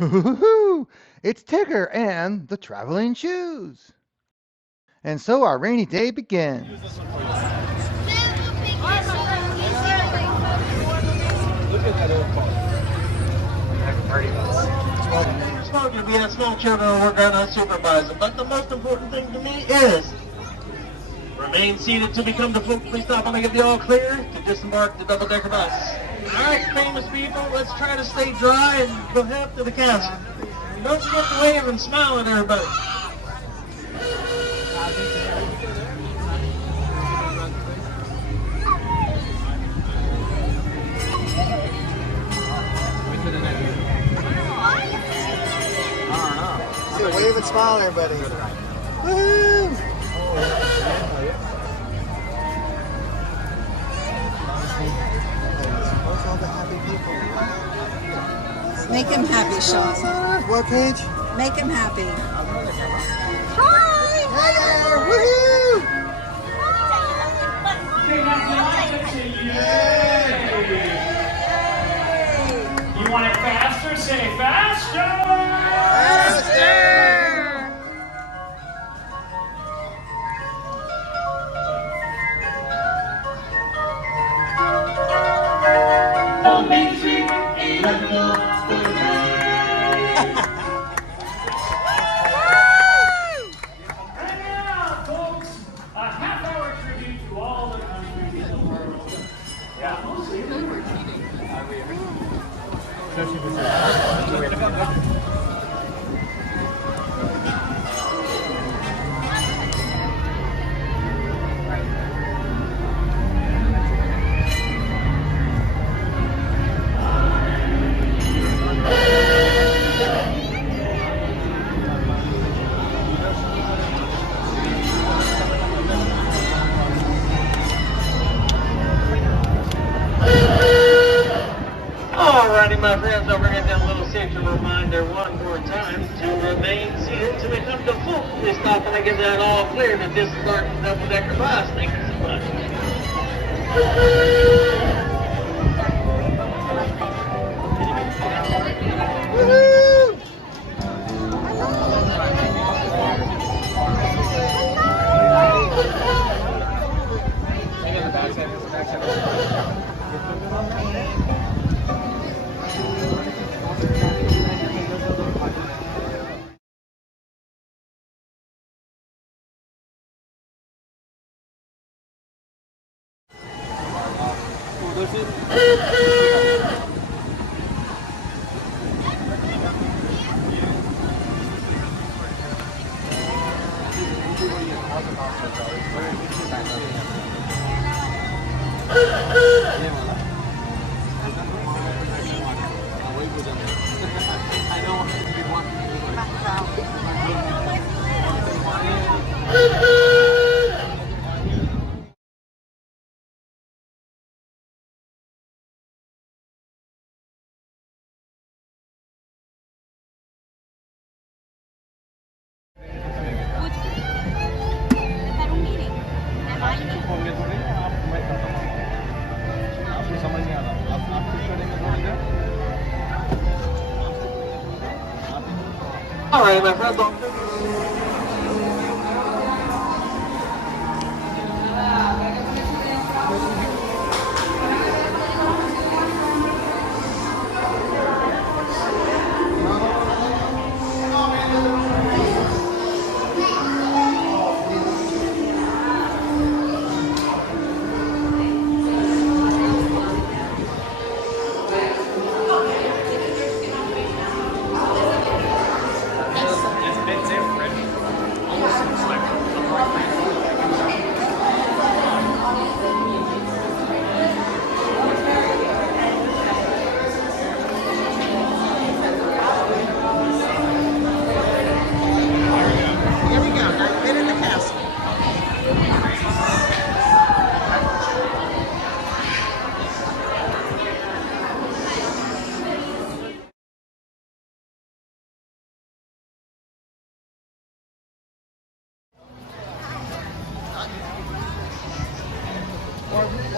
Hoo-hoo-hoo! It's Tigger and the Traveling Shoes. And so our rainy day begins. Look at that old car. Have a party bus. It's supposed to be that small children will work out unsupervised, but the most important thing to me is remain seated to become the full police stop when I give the all clear to disembark the double-decker bus. All right, famous people, let's try to stay dry and go half to the castle. And don't forget to wave and smile at everybody. Wave and smile, everybody. Woo! Where's all the happy people? Make him happy, Sean. What page? Make him happy. Hi there! Woohoo! You want it faster? Say faster! And now, folks, a half-hour tribute to all the countries in the world. Yeah, mostly. Alrighty, my friends, don't forget that little safety reminder one more time to remain seated to become the full police stop when I give that all clear to disembark the double-decker bus. Thank you so much. Alright, my friends,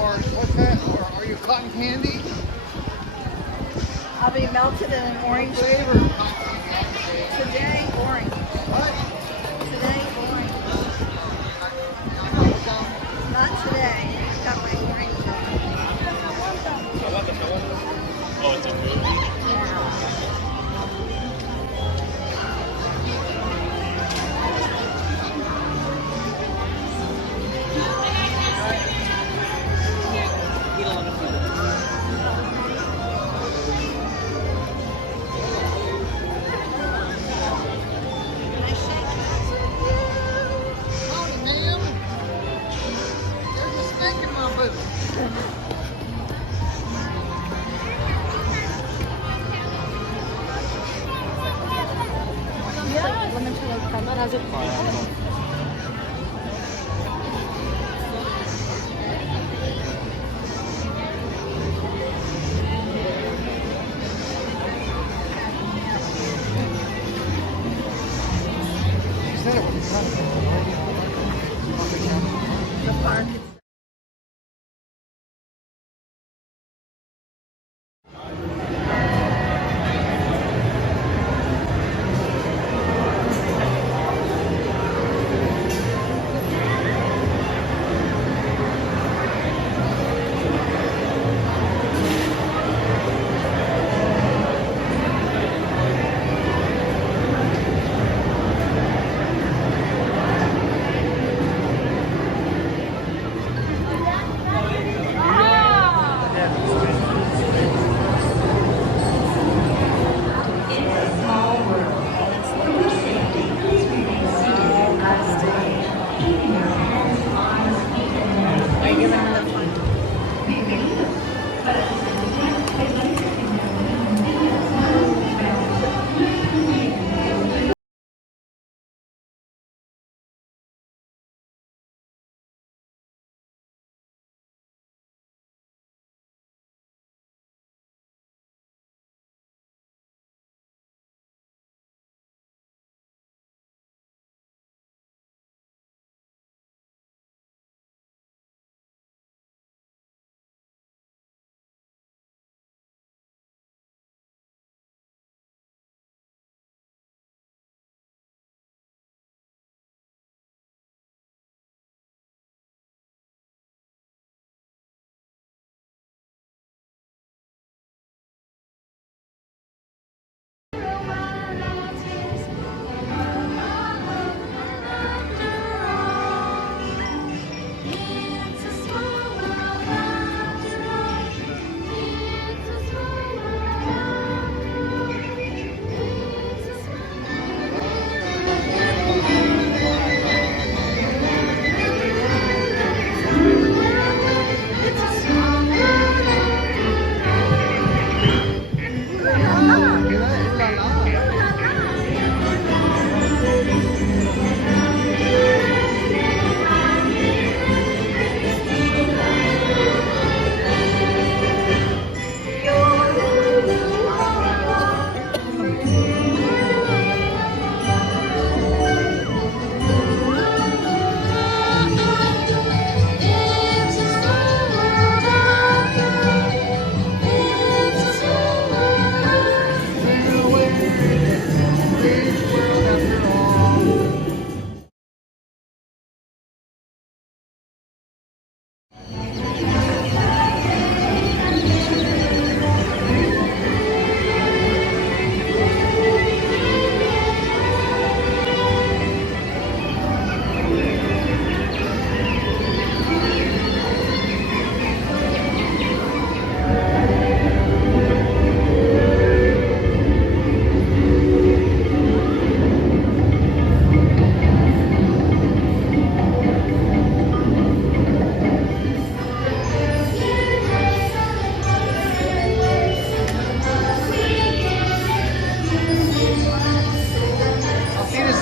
Or what's that? Or are you cotton candy? be melted in an orange flavor. Today, orange. What? Today, orange. Not today. Got my orange. Oh, it's a movie? She said it was The park.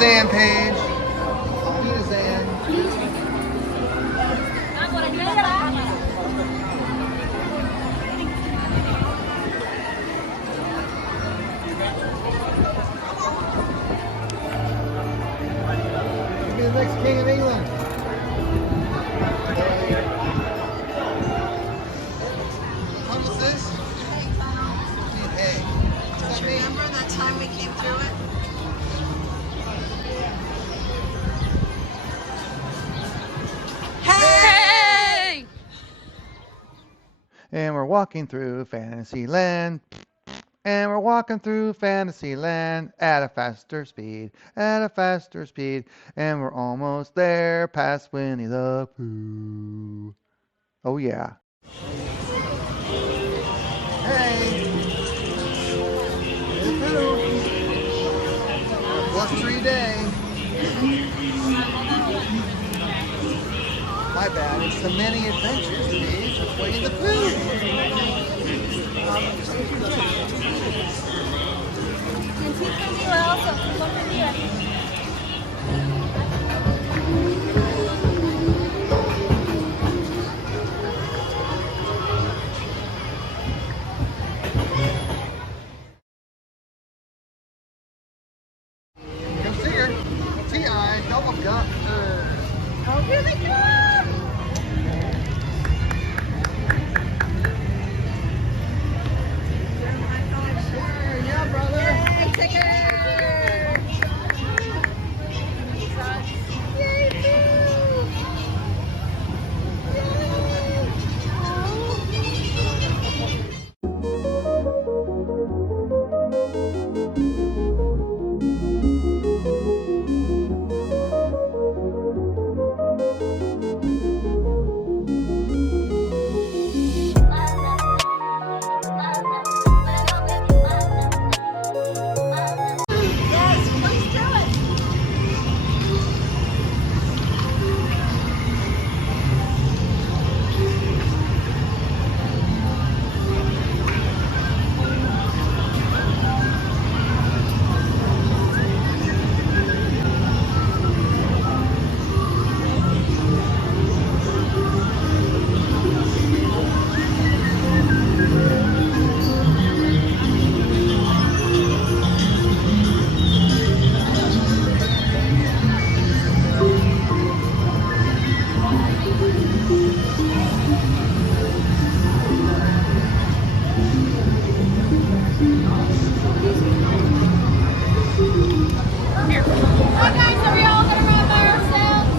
Sand page. I'll do the sand. He'll be the next king of England. How much is this? Hey. walking through Fantasyland. And we're walking through Fantasyland at a faster speed, at a faster speed. And we're almost there past Winnie the Pooh. Oh, yeah. Hey! Winnie the Pooh! +3 day. My bad, it's the many adventures days of Winnie the Pooh. Consider T.I. double jump. Oh, here they come! Yeah, brother. Yay, Tigger! Yay, Boo! Yes, let's do it! Hi guys, are we all gonna run by ourselves?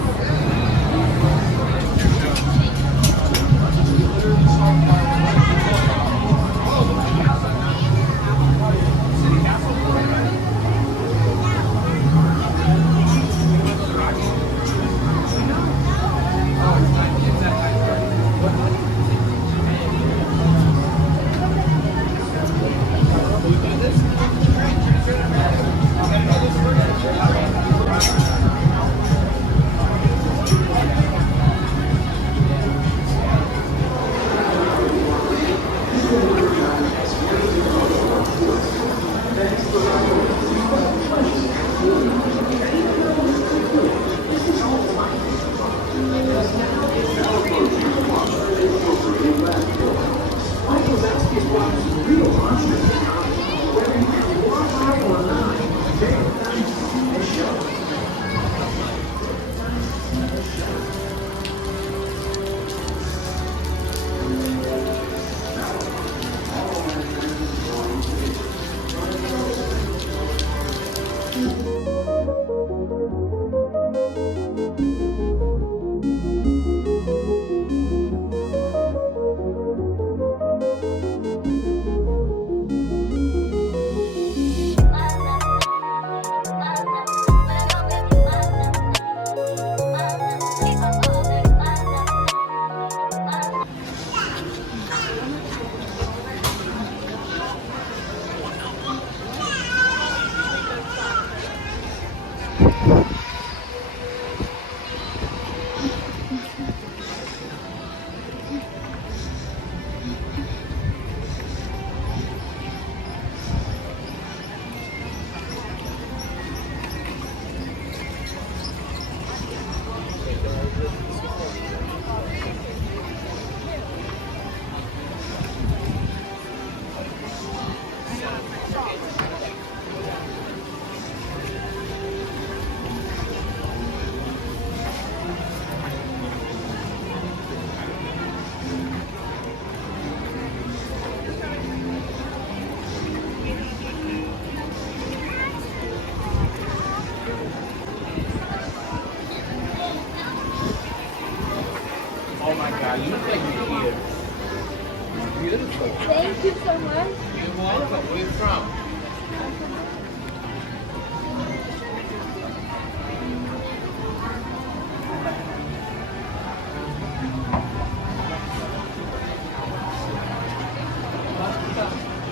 Oh my god, you look like you're here. Beautiful. you so much. You're welcome. Where you from?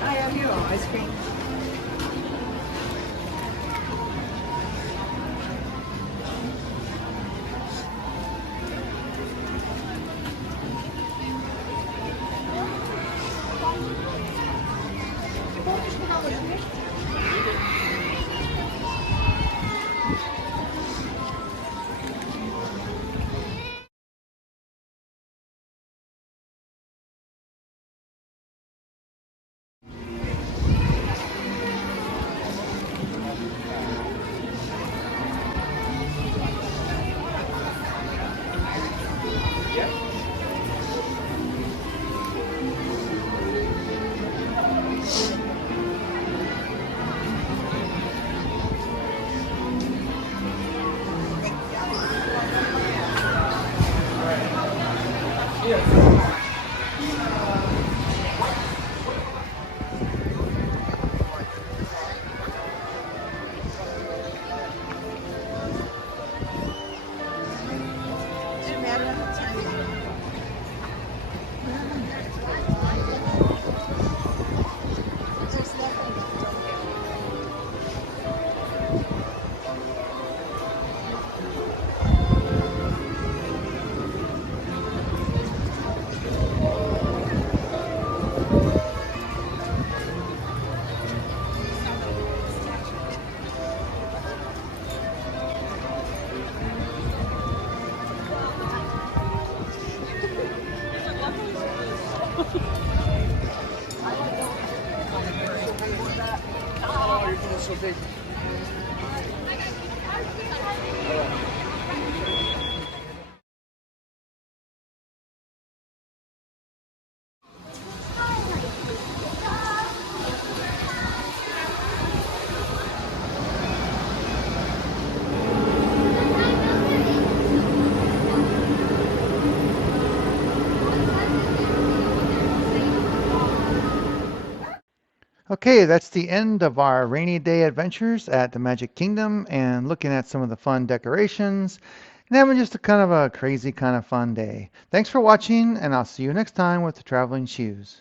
I have your ice cream. Okay, that's the end of our rainy day adventures at the Magic Kingdom and looking at some of the fun decorations and having just a kind of a crazy kind of fun day. Thanks for watching, and I'll see you next time with the Traveling Shoes.